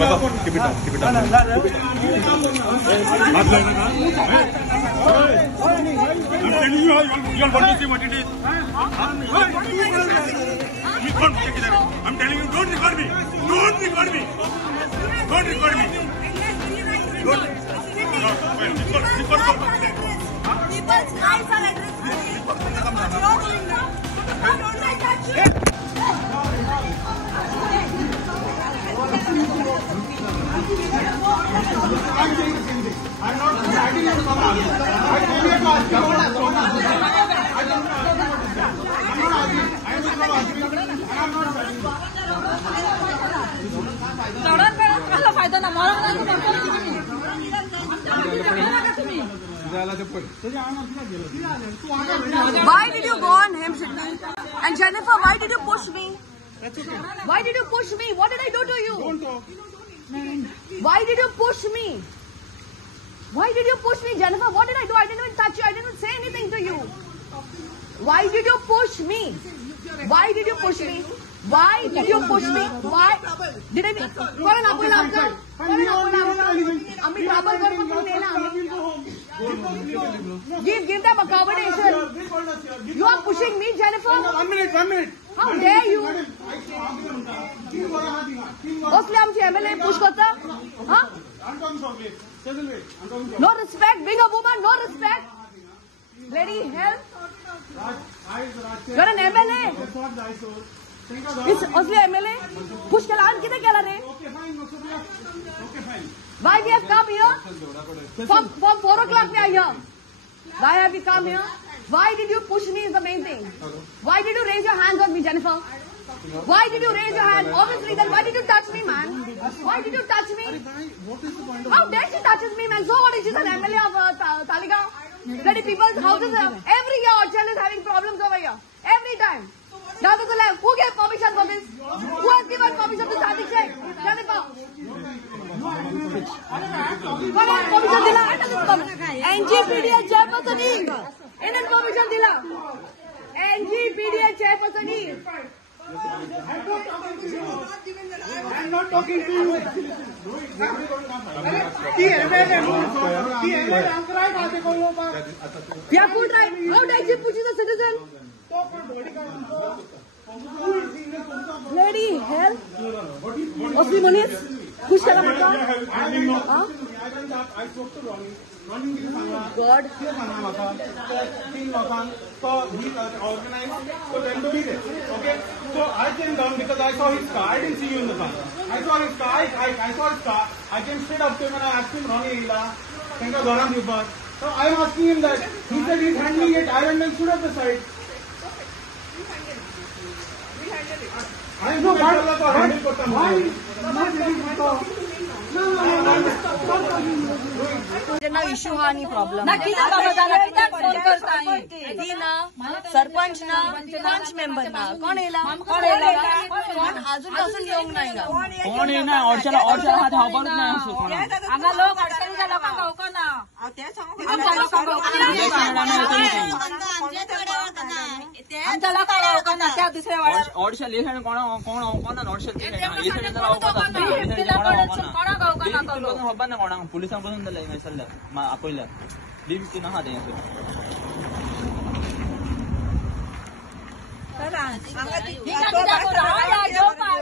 Keep it down. Keep it down. I'm telling you, you all want to see what it is. You can't take it away. I'm telling you, don't record me. Don't record me. Don't record me. Don't. Record. People's lives are at risk. I'm not writing you some answer. I came here to ask you. Why did you go on him, Shikha? And Jennifer, why did you push me? That's okay. Why did you push me? What did I do to you? Don't talk. Why did you push me? Why did you push me, Jennifer? What did I do? I didn't even touch you. I didn't even say anything to you. Why did you push me? Why did you push me? Why did you push me? Why did I? Koran apula आपका? Koran apula आपका? Ami trouble कर मत लेना हमें. Give them accommodation. You are pushing me, Jennifer. 1 minute. How dare you? उसले आमचे MLA push करता? हाँ? No respect. Being a woman, no respect. Lady, help. You're an MLA. उसले MLA push के लान किधर क्या रे? Why we have come here? From 4 o'clock we are here. Why have you come here? Why did you push me is the main thing. Why did you raise your hands on me, Jennifer? Why did you raise your hand? Obviously, then why did you touch me, man? Why did you touch me? How dare she touches me, man? So what is she, an MLA of Taligaon? Bloody people's houses, every year Orchard is having problems over here. Every time. Now there's a left. Who gave permission for this? Who has given permission to Sadiq Sheikh? Jennifer. Permission dila. NGPDA chairperson is. Indian permission dila. NGPDA chairperson is. I'm not talking to you. Yeah, good right. How dare she push the citizen? Lady, help. Osli Muniz, push kara mata. I spoke to Ronnie. God. So he organized for them to be there. Okay. So I came down because I saw his car. I didn't see you in the car. I saw his car. I saw his car. I came straight up to him and I asked him, Ronnie, thank you, Garam Yupar. So I'm asking him that. He said he's handling it. I went and stood at the side. I am no ना issue हा नहीं problem ना किती phone करता है ती ना सरपंच ना पंच मेंबर ना कोण येला कोण अजून येऊन नाही का कोण येना ऑर्चला हात हावबरूच नाही असो कोण आगा लोक अडचणीच्या लोकांना होको ना ते सांगू आमच्या लोकांना आमच्या लोकांना होको ना त्या दुसऱ्या वाड्यात ऑर्चला लेखन कोण ऑर्चला लेखन होबा ना कोण पोलिसांपासून दिलंय मेसरला आपल्या लिव्ह की ना हा द्यायचं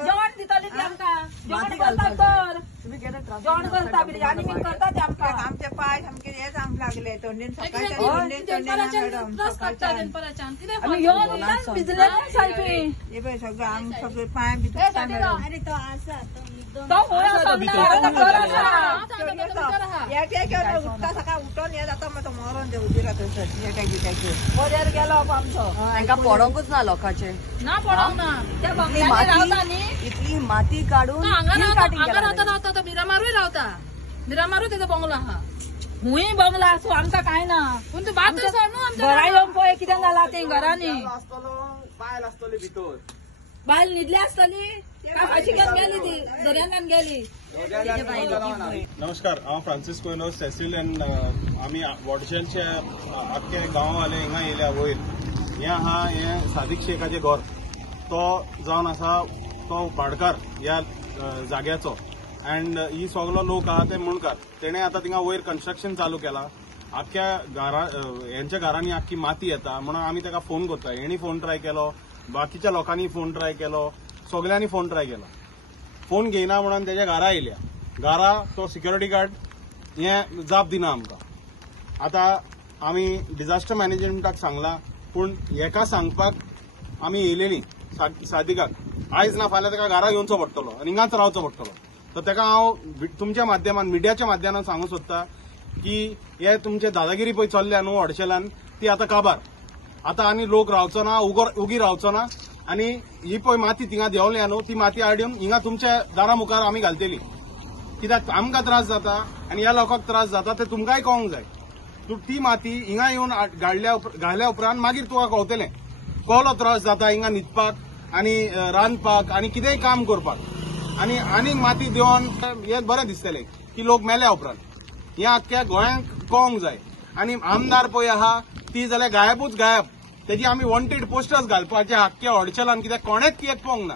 जेवण दितली आमकां जेवण करता तर जेवण करता बिली आनी मी करता ते आमकां आमचे पाय सामके हे जावंक लागले तोंडीन आमी येवन भिजले सारखे हे पळय सगळं आम सगळे पाय भिजता अरे तो आसा तो होय उठता सकाळ उठून हे जाता मग तो मरून देऊ दिला थंयसर हे काय बरेर गेलो आमचो तांकां पडोंकूच ना लोकांचे ना पडोंक ना त्या बंगल्याचेर रावता न्ही इतली माती काढून हांगा रावता तो मिरामारूय रावता मिरामारूय तेजो बंगलो आहा हुंय बंगला आसूं आमकां काय ना पूण तूं बात न्हू आमच्या घरा येवन पळय कितें जालां ते घरांनी बायल आसतली भितर बायल न्हिदली आसतली काय फाशी घेवन गेली ती दर्यांत गेली नमस्कार हांव फ्रांसिस्को सेसील एंड आमी वॉटशेलचे आख्खे गांववाले हिंगा येयल्या वयर हें आहा हें सादीक शेखाचें घर तो जावन आसा तो उपाडकार ह्या जाग्याचो अँड ही सगळो लोक आहा ते मुणकार तेणे आता थिंगा वयर कंस्ट्रक्शन चालू केला. आख्या घरा यांच्या घरांनी आख्खी माती येता म्हणून आम्ही ताका फोन करता. हेणी फोन ट्राय केलो, बाकीच्या लोकांनी फोन ट्राय केलो, सगळ्यांनी फोन ट्राय केला. फोन घेयना म्हणून त्याच्या घरा येयल्या. घरा तो सिक्युरिटी गार्ड हे जाप दिना आमकां. आता आमी डिझास्टर मॅनेजमेंटाक सांगला पूण हेका सांगपाक आमी येयलेली सादिकाक आयज ना फाल्यां ताका घरा येवचो पडटलो आनी हिंगाच रावचो पडटलो. तर ताका हांव तुमच्या माध्यमान मिडियाच्या माध्यमान सांगू सोदता की हे तुमचे दादागिरी पळय चल्ल्या न्हू हॉडशेलान ती आता काबार. आता आनी लोक रावचो ना, उगी रावचो ना. आनी ही पळय माती थिंगा देंवल्या न्हू ती माती हाडून हिंगा तुमच्या दारा मुखार आमी घालतली. कित्याक आमकां त्रास जाता आनी ह्या लोकांक त्रास जाता ते तुमकांय कळोंक जाय. ती माती हिंगा येवन घाल्या उपरांत मागीर तुका कळटलें कसलो त्रास जाता हिंगा न्हिदपाक आनी रांदपाक आनी कितेंय काम करपाक. आनी आनीक माती देवन हें बरें दिसतलें की लोक मेल्या उपरांत. हें आख्ख्या गोंयांक कळोंक जाय. आनी आमदार पळय आहा ती जाल्यार गायबूच गायब. तेजी आमी वॉन्टेड पोस्टर्स घालपाचे आख्ख्या हॉडशेलान कित्याक कोणेच कित्याक पळोवंक ना.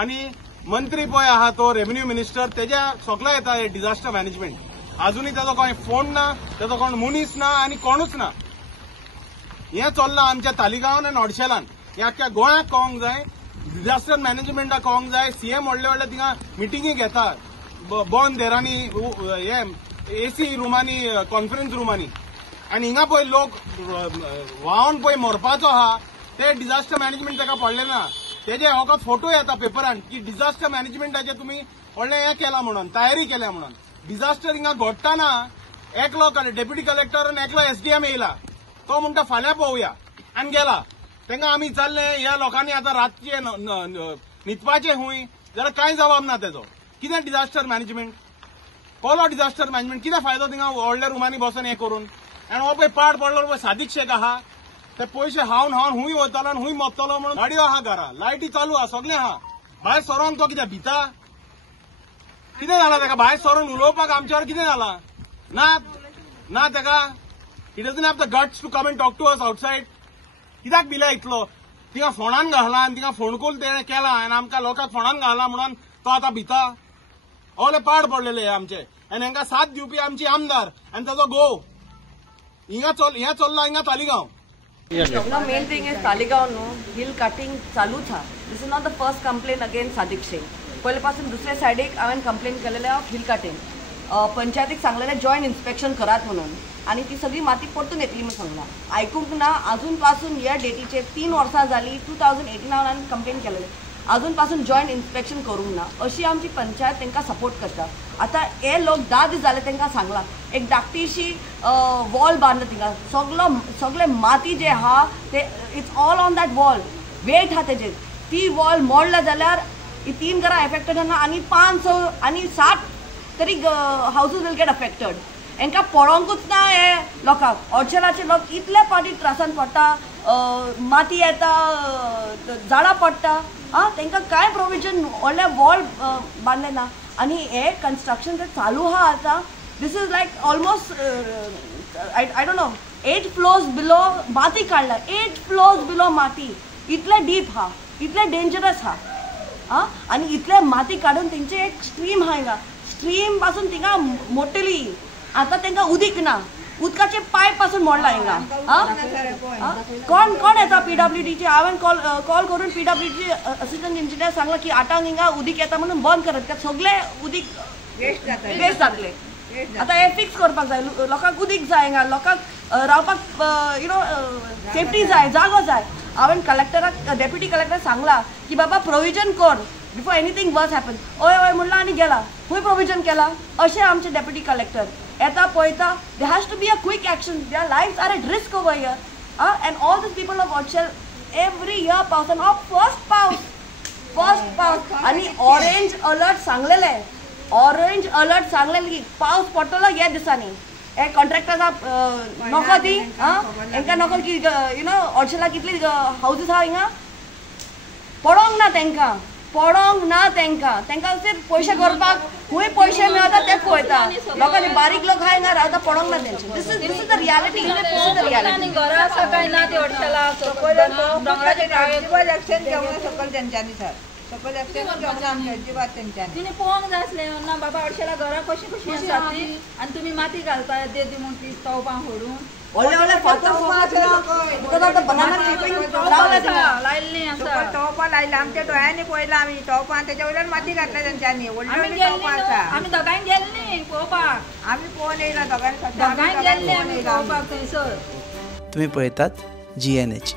आनी मंत्री पळय आहा तो रेव्हेन्यू मिनिस्टर तेज्या सगळो येता हे डिझास्टर मॅनेजमेंट. अजूनय ताजो कोण फोन ना, ताजो कोण मनीस ना आनी कोणूच ना. हें चल्लां आमच्या तालिगांवान आनी हॉडशेलान. हें आख्ख्या गोंयाक कळोंक जाय, डिझास्टर मॅनेजमेंटाक कळोंक जाय. सीएम व्हडले व्हडले थिंगा मिटिंगी घेता बंद देरांनी हे एसी रुमांनी कॉन्फरन्स रुमांनी. आनी हिंगा पळय लोक व्हांवन पळय मरपाचो आहा ते डिझास्टर मॅनेजमेंट ताका पडले ना. तेजे वखद फोटो येता पेपरान की डिझास्टर मॅनेजमेंटाचे तुमी व्हडलें हें केलां म्हणून, तयारी केल्या म्हणून. डिझास्टर हिंगा घडटाना एकलो डेप्युटी कलेक्टर आनी एकलो एसडीएम येयला. तो म्हणटा फाल्यां पळोवया आनी गेला. तांकां आमी विचारलें ह्या लोकांनी आतां रातचे न्हिदपाचे खूंय जाल्यार कांय जबाब ना तेजो. कितें डिझास्टर मॅनेजमेंट, कसलो डिझास्टर मॅनेजमेंट, कितें फायदो थिंगा व्हडल्या रुमांनी बसून हें करून. आनी हो पळय पाड पडलो पळय सादीक शेख आहा ते पयशे हावन खूंय वयतलो आनी खूंय मरतलो म्हणून गाडयो आहा घरा, लायटी चालू आहा, सगळें आहा. भायर सरोन तो कितें भिता, कितें जालां ताका भायर सरोन उलोवपाक आमच्या कितें जालां ना ताका. He doesn't have the guts to come and talk to us outside. कित्याक भिला इतलो. थिंगा फोंडान घाला आनी थिंगा फोंडकूल तेणें केला आनी आमकां लोकांक फोंडान घाला म्हणून तो आतां भिता. ओले पाड पडलेले आमचे आनी हांकां साथ दिवपी आमची आमदार आनी ताजो घोव. हें चल्लां हिंगा Taleigao. No, main thing is Taligaon, no, hill cutting चालू था. This is not the first complaint against Sadiq Sheikh. पहिल्यापासून दुसऱ्या सायडीक हांवें कंप्लेन केलेले ऑफ हिल कटिंग. पंचायतीक सांगलेलें जॉईंट इन्स्पेक्शन करात म्हणून आणि ती सगळी माती परतून येतली म्हणून सांगला. आयकूंक ना अजून पासून ह्या डेटीचे 3 वर्सां जाली. 2018 हांवें कंप्लेन केलेलें. अजून पासून जॉईंट इन्स्पेक्शन करूंक ना अशी आमची पंचायत तांकां सपोर्ट करता. आता हे लोक 10 दीस जाले तांकां सांगला एक धाकटीशी वॉल बांदला थिंगा. सगळे माती जे आहा ते it's all on that wall. Weight आहा तेजेर. ती वॉल मोडला जाल्यार ही 3 घरां एफेक्टेड जाना आनी 500 आनी 60 तरी हाऊसेस विल गेट अफेक्टेड. हांकां पळोवंकूच ना हे लोकांक. हॉडशेलाचे लोक इतले पाटी त्रासान पडटा. माती येता, झाडां पडटा. तांकां कांय प्रोविजन व्हडले वॉल बांदले ना. आनी हे कन्स्ट्रक्शन जे चालू आहा आतां this is like almost I don't know 8 floors below माती काडला. 8 फ्लोर्स बिलो माती. इतले डीप हा, इतले डेंजरस हा. आनी इतले माती काडून तेंचे एक स्ट्रीम आहा हिंगा. स्ट्रीम पासून थिंगा मोडटली. आतां तांकां उदीक ना. उदकाचे पायप पासून मोडला हिंगा. कोण येता PWDचे. हांवें कॉल करून PWDचे असिस्टंट इंजिनियर सांगला की 8 हिंगा उदीक येता म्हणून बंद करत कित्याक सगळे उदीक वेस्ट जातले. आता हे फिक्स करपाक जाय. लोकांक उदीक जाय हिंगा. लोकांक रावपाक सेफ्टी जाय, जागो जाय. हांवें कलेक्टराक डेप्युटी कलेक्टर सांगला की बाबा प्रोविजन कर बिफोर एनीथिंग वर्स हॅपन. ओय म्हणला आनी गेला. खंय प्रोविजन केला अशें आमचे डेप्युटी कलेक्टर येता पळयता. They has to be a quick action. Their lifes are at risk over here. And all these people of हॉडशेल एवरी इयर पावसान फर्स्ट पावस आनी ऑरेंज अलर्ट सांगलेले. की पावस पडटलो ह्या दिसांनी. हे कॉन्ट्रॅक्टर्सां नको ती हांकां नको की यू नो हॉडशेलाक कितली हाऊसेस आहा हिंगा पडोंक ना तांकां सिर्फ पयशे करपाक खंय पयशे मेळटा तेच पळयता. लोकांनी बारीक लोक आहा हिंगा रावता पडोंक ना तेंचे. दिस इज द रियालिटी. घरा आसा काय ना ते हॉडशेलाक सकयल दोंगराचे ऍक्शन घेवना सकयल तेंच्यांनी सर तिने पोवंक जाय आसलें ना बाबा अडशेला घरा कशी कशी आसा ती आनी तुमी माती घालता देदी म्हूण ती तोपां फोडून लायल्ली आसा टोपा लायला आमच्या दोळ्यांनी पळयला आमी टोपां त्याच्या वयल्यान माती घातल्या तेंच्यांनी व्हडली टोपा आसा आमी दोगांय गेल्ली पळोवपाक आमी पळोवन येयला दोगांय गेल्ली आमी पळोवपाक थंयसर. तुम्ही पळयतात GNH.